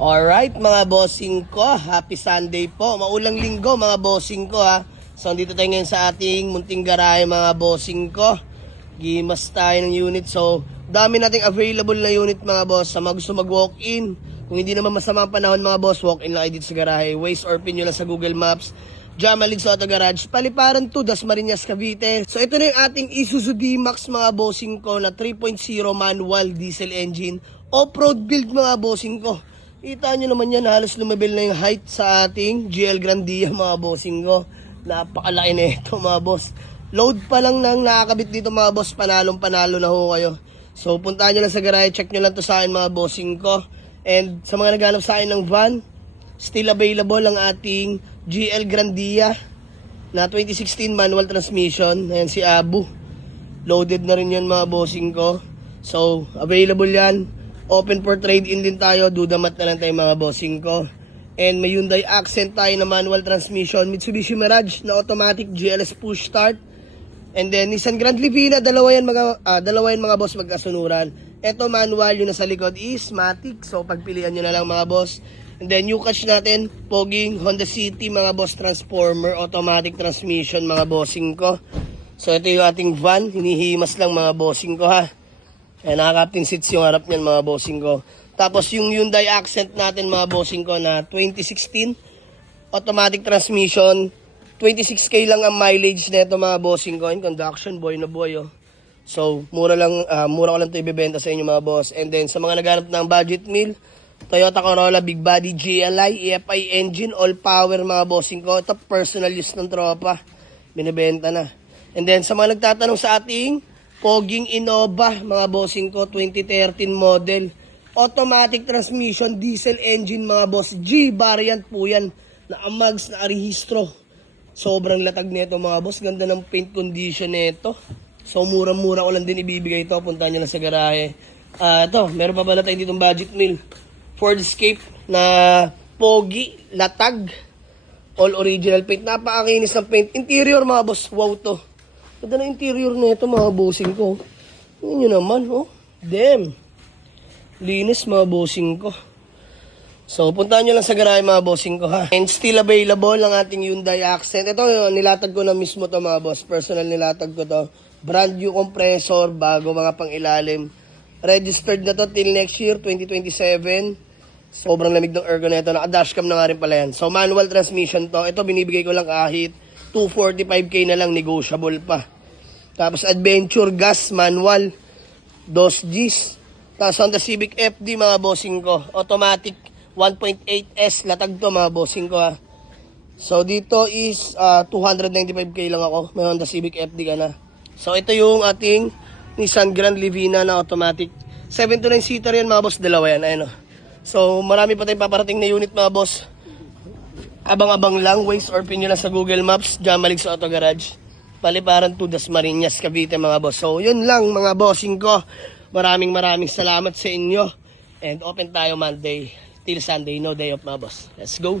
Alright mga bossing ko, happy Sunday po. Maulang linggo mga bossing ko ha. So dito tayo ngayon sa ating munting garahe mga bossing ko. Gimas tayo ng unit. So dami nating available na unit mga boss. Sa mga gusto mag-walk-in, kung hindi naman masama ang panahon mga boss, walk-in lang kayo dito sa garahe. Waze or pin nyo lang sa Google Maps. Jamalig sa Auto Garage, Paliparan 2, Dasmariñas, Cavite. So ito na yung ating Isuzu D-Max mga bossing ko na 3.0 manual diesel engine. Off-road build mga bossing ko. Kita nyo naman yan, halos lumabil na yung height sa ating GL Grandia mga bossing ko. Napakalaki na ito mga boss. Load pa lang nang nakakabit dito mga boss, panalong panalo na ho kayo. So puntahan nyo lang sa garahe, check nyo lang to sa akin mga bossing ko. And sa mga naghanap sa akin ng van, still available ang ating GL Grandia na 2016 manual transmission. Ayan si Abu. Loaded na rin yan mga bossing ko. So available yan. Open for trade-in din tayo. Dudamat na lang tayo mga bossing ko. And may Hyundai Accent tayo na manual transmission. Mitsubishi Mirage na automatic GLS push start. And then Nissan Grand Livina. Dalawa yan mga boss magkasunuran. Ito manual, yung nasa likod is matic. So pagpilian nyo na lang mga boss. And then new catch natin, poging Honda City mga boss, transformer, automatic transmission mga bossing ko. So ito yung ating van. Hinihimas lang mga bossing ko ha. Ayan, naka-captain seats yung harap niyan mga bossing ko. Tapos yung Hyundai Accent natin mga bossing ko na 2016 automatic transmission. 26k lang ang mileage nito mga bossing ko. In conduction, boy na boy oh. So mura ko lang ito ibebenta sa inyo mga boss. And then sa mga naghanap ng budget meal, Toyota Corolla Big Body GLI EFI engine, all power mga bossing ko. Ito personal use ng tropa, binibenta na. And then sa mga nagtatanong sa ating Poging Innova, mga bossing ko, 2013 model. Automatic transmission, diesel engine, mga boss. G variant po yan. Na amags, na arehistro. Sobrang latag nito mga boss. Ganda ng paint condition nito. So, mura-mura ko lang din ibibigay ito. Punta nyo lang sa garahe. Ito, meron pa pala tayo ditong budget meal. Ford Escape na pogi, latag. All original paint. Napakakinis ng paint. Interior mga boss, wow to. Ganda na interior na ito mga bossing ko. Yun yun naman, oh. Damn. Linis mga bossing ko. So, puntahan nyo lang sa garahe mga bossing ko ha. And still available ang ating Hyundai Accent. Ito, nilatag ko na mismo to mga boss. Personal nilatag ko to. Brand new compressor, bago mga pang-ilalim. Registered na to till next year, 2027. Sobrang lamig ng ergo na ito. Naka-dashcam na nga rin pala yan. So, manual transmission to. Ito, binibigay ko lang kahit 245k na lang, negotiable pa. Tapos adventure gas manual 2Gs. Tapos Honda Civic FD mga bossing ko, automatic 1.8S latag to mga bossing ko ha. So dito is 295k lang ako, may Honda Civic FD ka na. So ito yung ating Nissan Grand Livina na automatic 7 to 9 seater yan mga boss, dalawa yan, ayun o. So marami pa tayong paparating na unit mga boss. Abang-abang lang, Waze or pin nyo lang sa Google Maps, Jamalig sa Auto Garage, Paliparan 2, Dasmariñas, Cavite mga boss. So yun lang mga bossing ko. Maraming salamat sa inyo. And open tayo Monday till Sunday, no day off mga boss. Let's go!